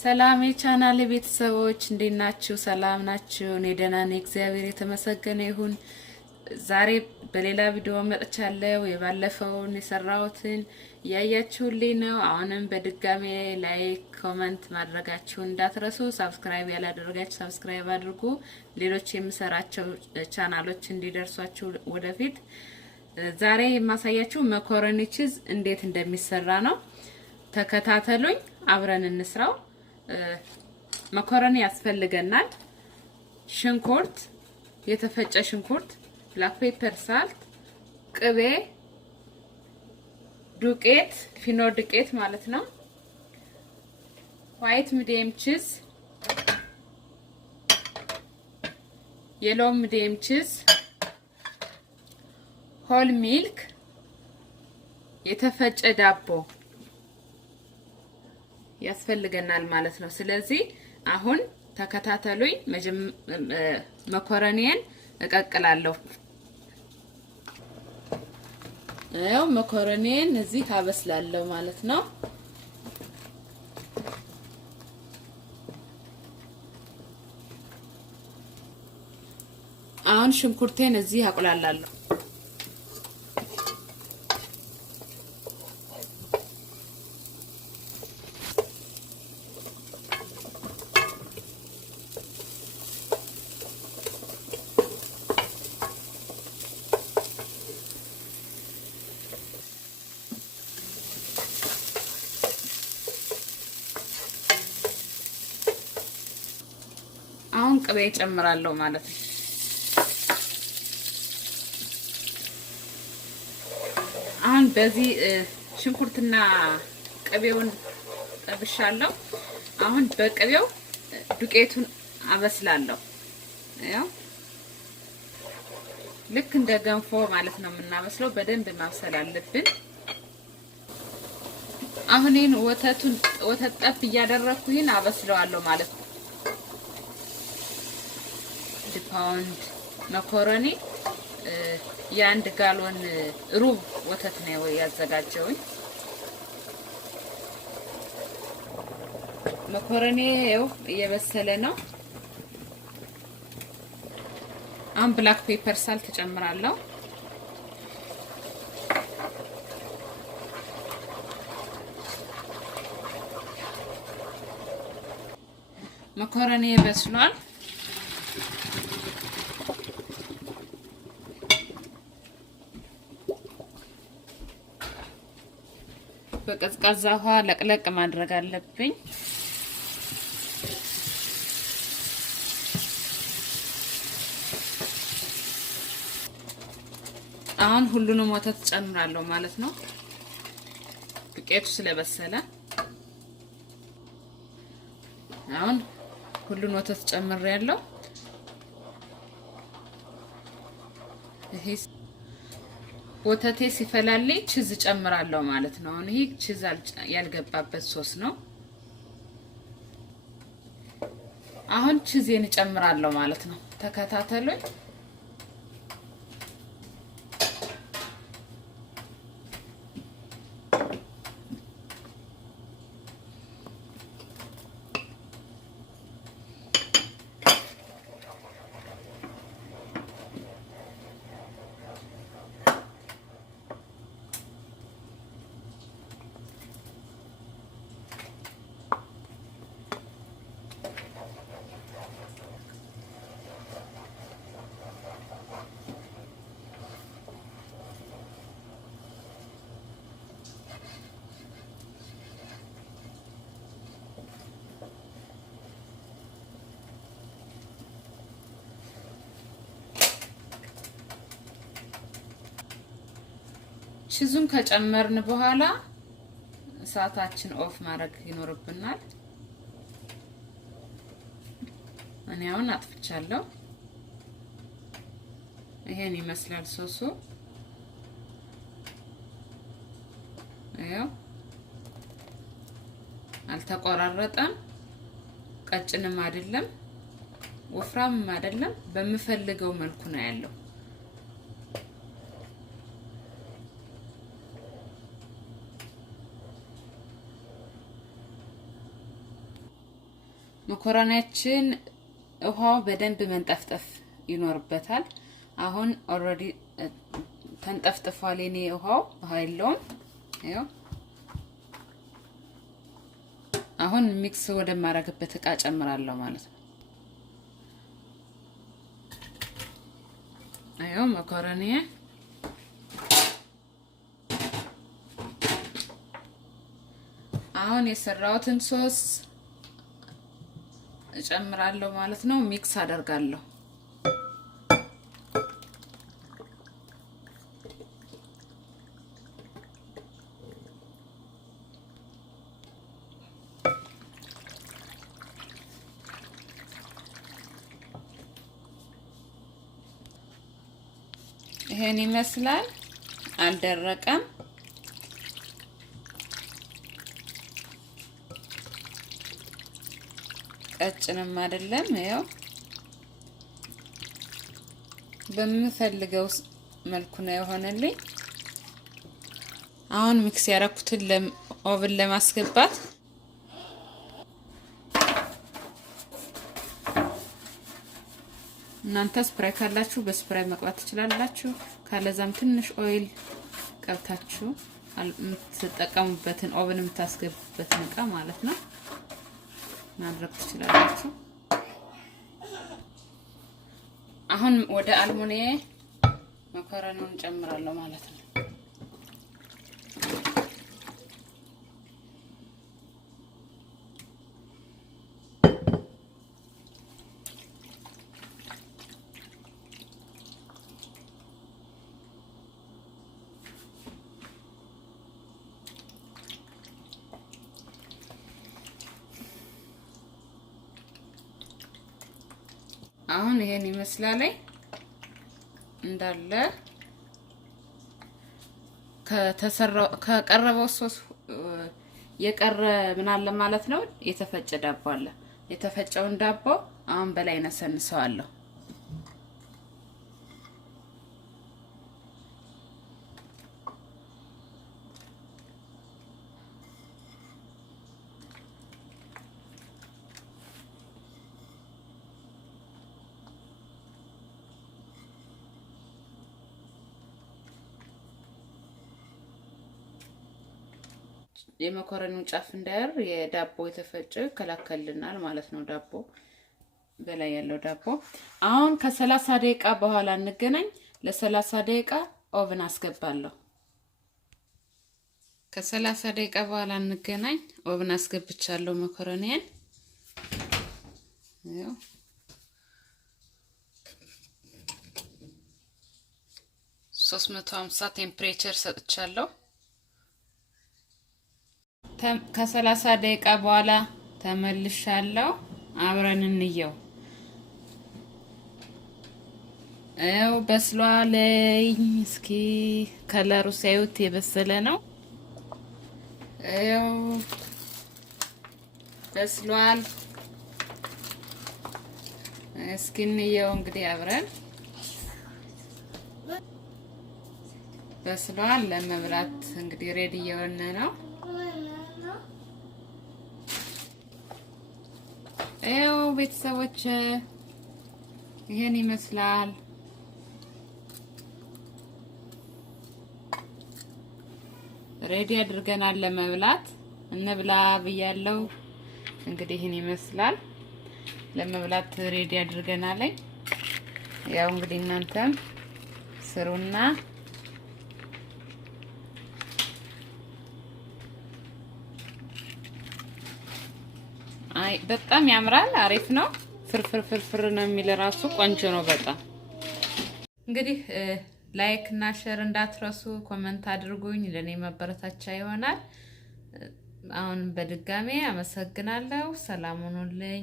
ሰላም የቻናሌ ቤተሰቦች እንዴት ናችሁ? ሰላም ናችሁ? እኔ ደህና ነኝ፣ እግዚአብሔር የተመሰገነ ይሁን። ዛሬ በሌላ ቪዲዮ መጥቻለሁ። የባለፈውን የሰራሁትን ያያችሁልኝ ነው። አሁንም በድጋሜ ላይክ ኮሜንት ማድረጋችሁን እንዳትረሱ። ሰብስክራይብ ያላደረጋችሁ ሰብስክራይብ አድርጉ፣ ሌሎች የምሰራቸው ቻናሎች እንዲደርሷችሁ ወደፊት። ዛሬ የማሳያችሁ መኮረኒ ቺዝ እንዴት እንደሚሰራ ነው። ተከታተሉኝ፣ አብረን እንስራው። መኮረኒ ያስፈልገናል። ሽንኩርት፣ የተፈጨ ሽንኩርት፣ ብላክ ፔፐር፣ ሳልት፣ ቅቤ፣ ዱቄት፣ ፊኖ ዱቄት ማለት ነው፣ ዋይት ሚዲየም ቺዝ፣ የሎ ሚዲየም ቺዝ፣ ሆል ሚልክ፣ የተፈጨ ዳቦ ያስፈልገናል ማለት ነው። ስለዚህ አሁን ተከታተሉኝ። መኮረኒን እቀቅላለሁ። ያው መኮረኒን እዚህ አበስላለሁ ማለት ነው። አሁን ሽንኩርቴን እዚህ አቁላላለሁ። አሁን ቅቤ ጨምራለሁ ማለት ነው። አሁን በዚህ ሽንኩርትና ቅቤውን ጠብሻለሁ። አሁን በቅቤው ዱቄቱን አበስላለሁ። ያው ልክ እንደ ገንፎ ማለት ነው የምናበስለው። በደንብ ማብሰል አለብን። አሁን ይሄን ወተት ጠብ እያደረኩኝ አበስለዋለሁ ማለት ነው። ፓውንድ መኮረኒ የአንድ ጋሎን ሩብ ወተት ነው ያዘጋጀውኝ። መኮረኒ ይኸው እየበሰለ ነው። አሁን ብላክ ፔፐር ሳልት ተጨምራለሁ። መኮረኒ በስሏል። በቀዝቃዛ ውሃ ለቅለቅ ማድረግ አለብኝ። አሁን ሁሉንም ወተት ጨምራለሁ ማለት ነው። ዱቄቱ ስለበሰለ አሁን ሁሉን ወተት ጨምሬያለሁ። ይሄ ወተቴ ሲፈላልኝ ቺዝ ጨምራለሁ ማለት ነው። አሁን ይሄ ቺዝ ያልገባበት ሶስ ነው። አሁን ቺዝን ጨምራለሁ ማለት ነው። ተከታተሉኝ። ቺዙን ከጨመርን በኋላ እሳታችን ኦፍ ማድረግ ይኖርብናል። እኔ አሁን አጥፍቻለሁ። ይሄን ይመስላል ሶሱ። አየው አልተቆራረጠም፣ ቀጭንም አይደለም፣ ወፍራምም አይደለም። በምፈልገው መልኩ ነው ያለው። መኮረኒያችን ውሃው በደንብ መንጠፍጠፍ ይኖርበታል። አሁን ኦሬዲ ተንጠፍጥፏል። የኔ ውሃው የለውም። ይኸው አሁን ሚክስ ወደ ማረግበት እቃ ጨምራለሁ ማለት ነው። ይኸው መኮረኒ አሁን የሰራሁትን ሶስ እጨምራለሁ ማለት ነው። ሚክስ አደርጋለሁ። ይሄን ይመስላል። አልደረቀም። ቀጭንም አይደለም። ይኸው በምፈልገው መልኩ ነው የሆነልኝ። አሁን ሚክስ ያረኩትን ኦቨን ለማስገባት እናንተ ስፕራይ ካላችሁ በስፕራይ መቅባት ትችላላችሁ። ካለዛም ትንሽ ኦይል ቀብታችሁ የምትጠቀሙበትን ኦቨን የምታስገቡበትን እቃ ማለት ነው ማድረግ ትችላላችሁ። አሁን ወደ አልሙኒየ መኮረኒውን ጨምራለሁ ማለት ነው። አሁን ይሄን ይመስላል እንዳለ ከቀረበው ሶስ የቀረ ምን አለ ማለት ነው። የተፈጨ ዳቦ አለ። የተፈጨውን ዳቦ አሁን በላይ ነሰንሰዋለሁ። የመኮረኒው ጫፍ እንዳያር የዳቦ የተፈጨ ከላከልናል ማለት ነው። ዳቦ በላይ ያለው ዳቦ አሁን ከ30 ደቂቃ በኋላ እንገናኝ። ለ30 ደቂቃ ኦቨን አስገባለሁ። ከ30 ደቂቃ በኋላ እንገናኝ። ኦቨን አስገብቻለሁ መኮረኒን። ያው 350 ቴምፕሬቸር ሰጥቻለሁ። ከ30 ደቂቃ በኋላ ተመልሻለሁ። አብረን እንየው። አው በስሏል። እስኪ ከለሩ ሳይውት የበሰለ ነው። አው በስሏል። እስኪ እንየው እንግዲህ አብረን። በስሏል። ለመብላት እንግዲህ ሬዲ እየሆነ ነው። አው ቤተሰቦች ይሄን ይመስላል። ሬዲ አድርገናል ለመብላት። እንብላ ብያለሁ። እንግዲህ ይሄን ይመስላል። ለመብላት ሬዲ አድርገናል። ያው እንግዲህ እናንተም ስሩና በጣም ያምራል። አሪፍ ነው። ፍርፍር ነው የሚል ራሱ ቆንጆ ነው በጣም። እንግዲህ ላይክ እና ሼር እንዳትረሱ፣ ኮሜንት አድርጉኝ፣ ለኔ መበረታቻ ይሆናል። አሁን በድጋሜ አመሰግናለሁ። ሰላም ሁኑልኝ።